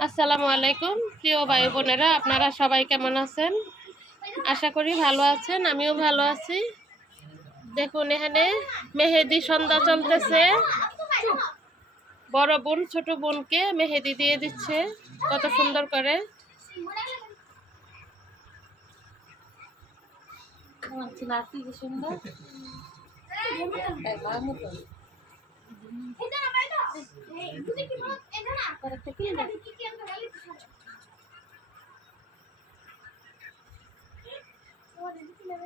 আসসালামু আলাইকুম প্রিয় ভাই বোনেরা আপনারা সবাই কেমন আছেন আশা করি ভালো আছেন আমিও ভালো আছি দেখুন এখানে মেহেদি সন্ধ্যা চলতেছে বড় বোন ছোট বোনকে মেহেদি দিয়ে দিচ্ছে কত সুন্দর করে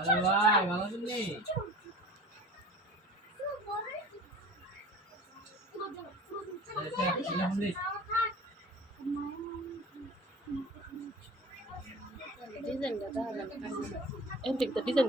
আরে ভাই ভালো আছেন নি ডিজাইনটা দেখা যাবে এর দিক দিয়ে ডিজাইন